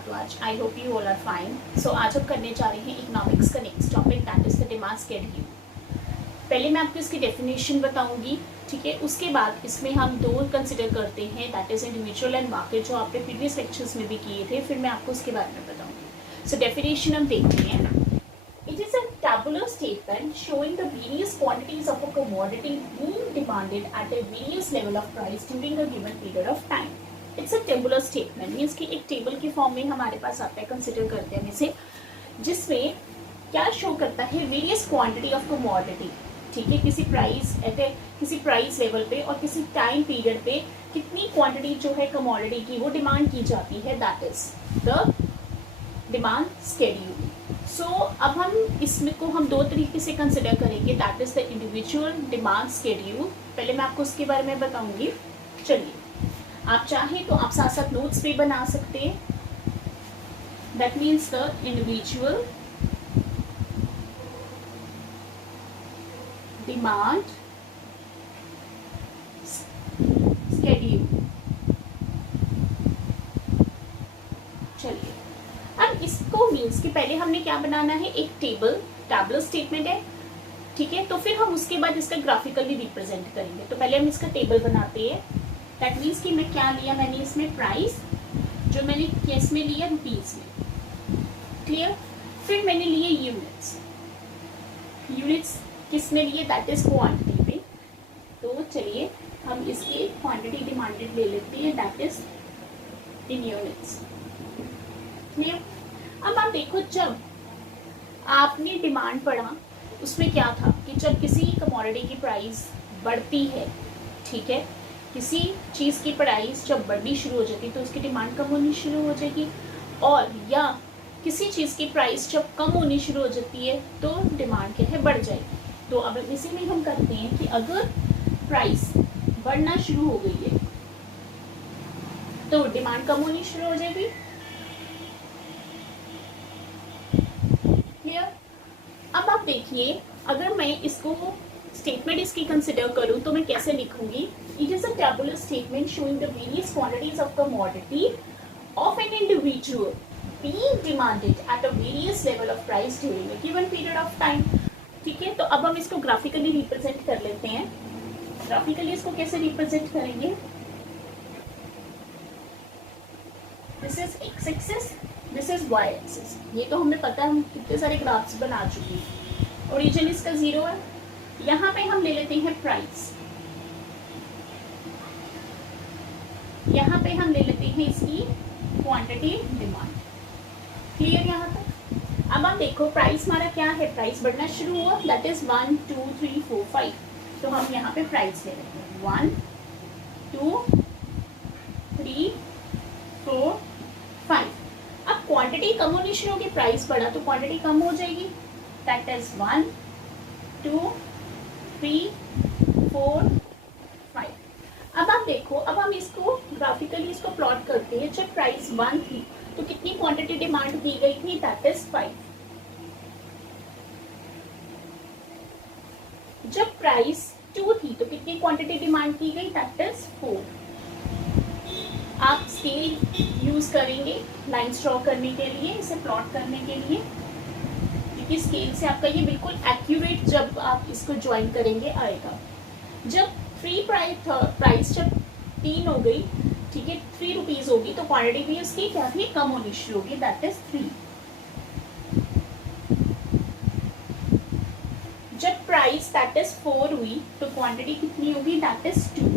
वबरकातुहू। आज I hope you all are fine. So आज हम करने जा रहे हैं इकोनॉमिक्स का next topic, that is the demand schedule. पहले मैं आपको इसकी डेफिनेशन बताऊंगी, ठीक है। उसके बाद इसमें हम दो कंसिडर करते हैं, that is individual and market, जो आपने प्रीवियस लेक्चर्स में भी किए थे। फिर मैं आपको उसके बारे में बताऊंगी। सो डेफिनेशन हम देखते हैं। It is a tabular statement showing the various quantities of a commodity being demanded at a various level of price during a given period of time. It's a tabular statement, means कि एक table के form में हमारे पास आता है, consider करते हैं इसे, जिसमें क्या शो करता है, वेरियस क्वांटिटी ऑफ कमोडिटी, ठीक है। किसी प्राइस लेवल पे और किसी टाइम पीरियड पे कितनी क्वांटिटी जो है कमोडिटी की वो डिमांड की जाती है, that is the demand schedule. So अब हम इसमें को हम दो तरीके से कंसिडर करेंगे, that is the individual demand schedule. पहले मैं आपको उसके बारे में बताऊंगी। चलिए, आप चाहें तो आप साथ साथ नोट्स भी बना सकते हैं। That means the individual demand schedule. चलिए, अब इसको मीन्स कि पहले हमने क्या बनाना है, एक टेबलर स्टेटमेंट है, ठीक है। तो फिर हम उसके बाद इसका ग्राफिकली रिप्रेजेंट करेंगे। तो पहले हम इसका टेबल बनाते हैं। दैट मीन्स कि मैं क्या लिया, मैंने इसमें प्राइस जो मैंने केस में लिया रुपीज में, क्लियर। फिर मैंने लिए यूनिट्स किस में लिए, दैट इज क्वांटिटी पे। तो चलिए हम इसकी क्वांटिटी डिमांडेड ले लेते हैं, that is in units, clear. अब आप देखो, जब आपने डिमांड पढ़ा उसमें क्या था कि जब किसी कमोडिटी की प्राइस बढ़ती है, ठीक है, किसी चीज़ की प्राइस जब बढ़नी शुरू हो जाती है तो उसकी डिमांड कम होनी शुरू हो जाएगी, और या किसी चीज़ की प्राइस जब कम होनी शुरू हो जाती है तो डिमांड क्या है, बढ़ जाएगी। तो अब इसी में हम करते हैं कि अगर प्राइस बढ़ना शुरू हो गई है तो डिमांड कम होनी शुरू हो जाएगी, क्लियर। अब आप देखिए, अगर मैं इसको स्टेटमेंट इसकी कंसिडर करूं तो मैं कैसे लिखूंगी, it is a tabular statement showing the various quantities of commodity of an individual being demanded at a various level of price during a given period of time, ठीक है। तो अब हम इसको ग्राफिकली रिप्रेजेंट कर लेते हैं। ग्राफिकली इसको कैसे रिप्रेजेंट करेंगे, this is x axis, this is y axis. ये तो हमें पता है, हम कितने सारे ग्राफ्स बना चुके हैं। ओरिजिन इसका 0 है। यहाँ पे हम ले लेते हैं प्राइस, यहाँ पे हम ले लेते हैं इसकी क्वांटिटी डिमांड, क्लियर यहाँ तक। अब आप देखो, प्राइस हमारा क्या है, प्राइस बढ़ना शुरू हुआ, दैट इज 1 2 3 4 5। तो हम यहाँ पे प्राइस ले लेते हैं 1 2 3 4 5। अब क्वांटिटी कम होनी शुरू होगी, प्राइस बढ़ा तो क्वांटिटी कम हो जाएगी, दैट इज 1 2 3 4 5। अब आप देखो, अब हम इसको ग्राफिकली इसको प्लॉट करते हैं। जब प्राइस 1 थी तो कितनी क्वांटिटी डिमांड की गई थी, दैट इज 5। जब प्राइस 2 थी तो कितनी क्वांटिटी डिमांड की गई, दैट इज 4। आप स्केल यूज करेंगे लाइंस ड्रॉ करने के लिए, इसे प्लॉट करने के लिए, क्योंकि स्केल से आपका ये बिल्कुल एक्यूरेट जब आप इसको ज्वाइन करेंगे आएगा। जब प्राइस जब 3 हो गई, ठीक है, 3 रुपीज होगी, तो क्वांटिटी भी उसकी क्या थी, कम होनी शुरू होगी, दैट इज 3। जब प्राइस दैट इज 4 हुई तो क्वांटिटी कितनी होगी, दैट इज 2।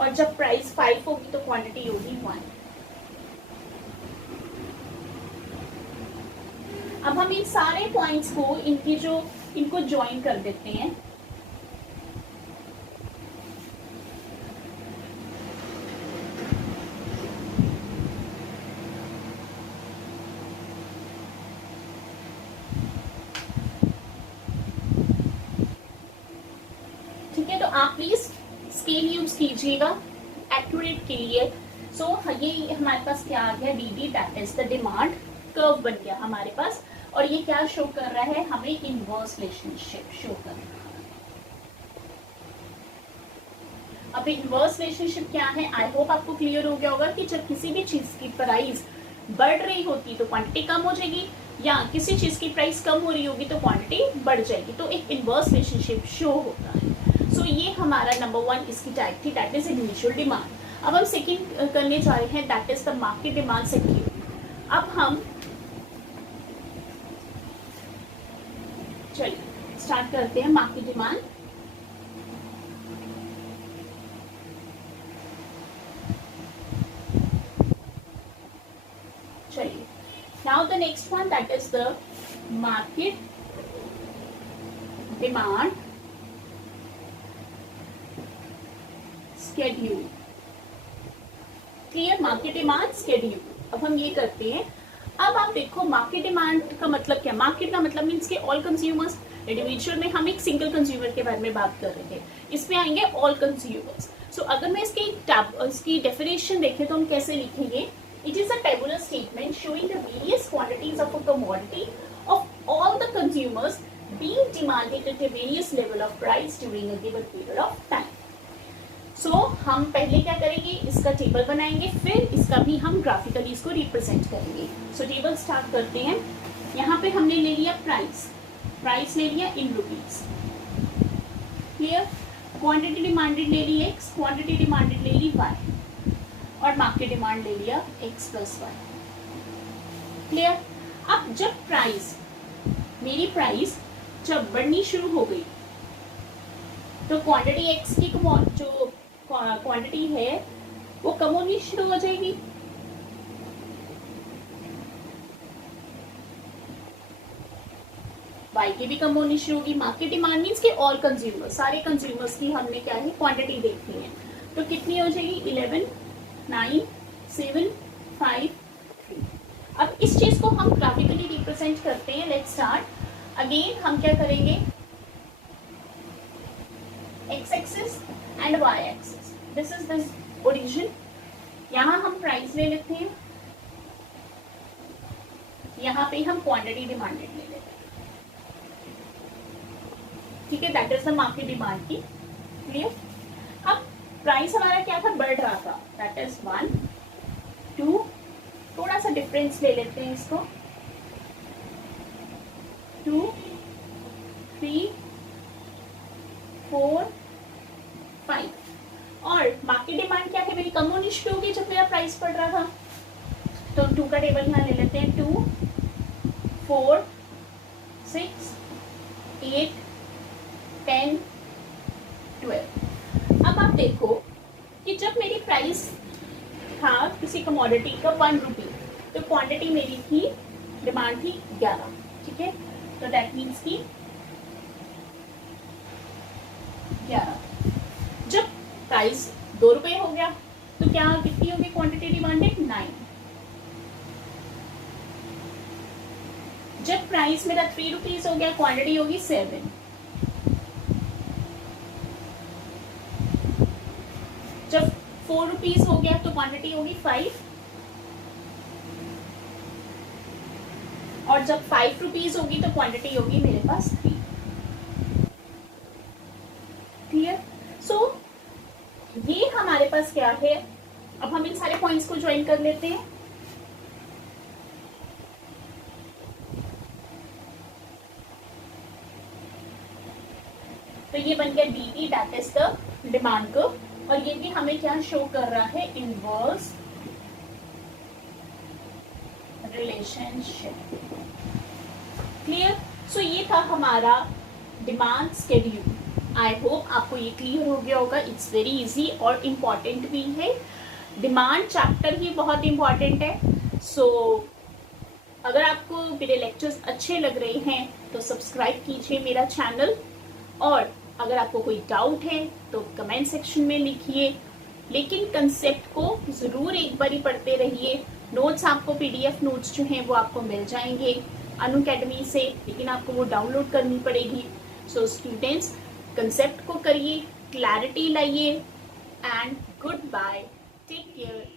और जब प्राइस 5 होगी तो क्वांटिटी होगी 1। अब हम इन सारे पॉइंट्स को इनको ज्वाइन कर देते हैं। ठीक है, तो आप प्लीज स्केल यूज कीजिएगा एक्यूरेट के लिए। सो ये हमारे पास क्या आ गया, D that is the demand curve बन गया हमारे पास। और ये क्या शो कर रहा है, हमें इनवर्स रिलेशनशिप शो कर रहा है। अब इनवर्स रिलेशनशिप क्या है, आई होप आपको क्लियर हो गया होगा कि जब किसी भी चीज की प्राइस बढ़ रही होती तो क्वांटिटी कम हो जाएगी, या किसी चीज की प्राइस कम हो रही होगी तो क्वांटिटी बढ़ जाएगी, तो एक इनवर्स रिलेशनशिप शो होता है। सो ये हमारा नंबर 1 इसकी टाइप थी, दैट इज इंडिविजुअल डिमांड। अब हम सेकंड करने जा रहे हैं, that is the market demand security. अब हम चलिए स्टार्ट करते हैं मार्केट डिमांड। चलिए now the next one, that is the market demand schedule। Clear, market demand schedule. अब हम ये करते हैं। अब आप देखो मार्केट डिमांड का मतलब क्या, मार्केट का मतलब मीन्स के ऑल कंज्यूमर्स। इंडिविजुअल में हम एक सिंगल कंज्यूमर के बारे में बात कर रहे हैं, इसमें आएंगे ऑल कंज्यूमर्स। सो अगर मैं इसकी डेफिनेशन देखें तो हम कैसे लिखेंगे, it is a tabular statement showing the various quantities of a commodity of all the consumers being demanded at a various level of price during a given period of time। So हम पहले क्या करेंगे, इसका table बनाएंगे, फिर इसका भी हम ग्राफिकली इसको रिप्रेजेंट करेंगे। सो टेबल स्टार्ट करते हैं। यहाँ पे हमने ले लिया प्राइस ले लिया in rupees, clear. Quantity demanded ले ली x, क्वांटिटी डिमांडेड ले ली y, और मार्केट डिमांड ले लिया x प्लस वाई, क्लियर। अब जब मेरी प्राइस जब बढ़नी शुरू हो गई तो क्वांटिटी x की जो क्वांटिटी है वो कम होनी शुरू हो जाएगी। y की भी कम होनी शुरू होगी। मार्केट डिमांड मीन्स के ऑल कंज्यूमर, सारे कंज्यूमर्स की हमने क्या है क्वांटिटी देखनी है, तो कितनी हो जाएगी 11 9 7 5 3। अब इस चीज को हम ग्राफिकली रिप्रेजेंट करते हैं। Let's start again. हम क्या करेंगे, x axis and y axis, this is this origin. यहाँ हम प्राइस ले लेते हैं, यहाँ पे हम क्वांटिटी डिमांडेड ले लेते हैं, ठीक है। That is the market demand की, क्लियर। अब प्राइस हमारा क्या था, बढ़ रहा था, दैट इज 1 2, थोड़ा सा डिफरेंस ले लेते हैं इसको, 2 3 4 5। और मार्केट डिमांड क्या है मेरी, कम होनी शुरू होगी जब मेरा प्राइस बढ़ रहा था, तो 2 का टेबल यहाँ ले लेते हैं, 2 4 6 8 10 12। अब आप देखो कि जब मेरी प्राइस था किसी कमोडिटी का 1 रुपी, तो क्वांटिटी मेरी थी, डिमांड थी 11, ठीक है। तो दैट मीन्स की 11। जब प्राइस 2 रुपए हो गया तो क्या कितनी होगी क्वांटिटी डिमांडेड 9। जब प्राइस मेरा 3 रुपीज हो गया, क्वांटिटी होगी 7। जब 4 रुपीज हो गया तो क्वांटिटी होगी 5, और जब 5 रुपीज होगी तो क्वांटिटी होगी मेरे पास 3, क्लियर। सो ये हमारे पास क्या है, अब हम इन सारे पॉइंट्स को ज्वाइन कर लेते हैं। तो ये बन गया dt, that is the demand curve, और ये भी हमें क्या शो कर रहा है, इनवर्स रिलेशनशिप, क्लियर। सो ये था हमारा डिमांड शेड्यूल। आई होप आपको ये क्लियर हो गया होगा। इट्स वेरी इजी और इम्पॉर्टेंट भी है। डिमांड चैप्टर ही बहुत इम्पॉर्टेंट है। सो अगर आपको मेरे लेक्चर्स अच्छे लग रहे हैं तो सब्सक्राइब कीजिए मेरा चैनल, और अगर आपको कोई डाउट है तो कमेंट सेक्शन में लिखिए, लेकिन कंसेप्ट को ज़रूर एक बार ही पढ़ते रहिए। नोट्स आपको PDF नोट्स जो हैं वो आपको मिल जाएंगे अनअकैडमी से, लेकिन आपको वो डाउनलोड करनी पड़ेगी। सो स्टूडेंट्स, कंसेप्ट को करिए, क्लैरिटी लाइए, and good bye, take care.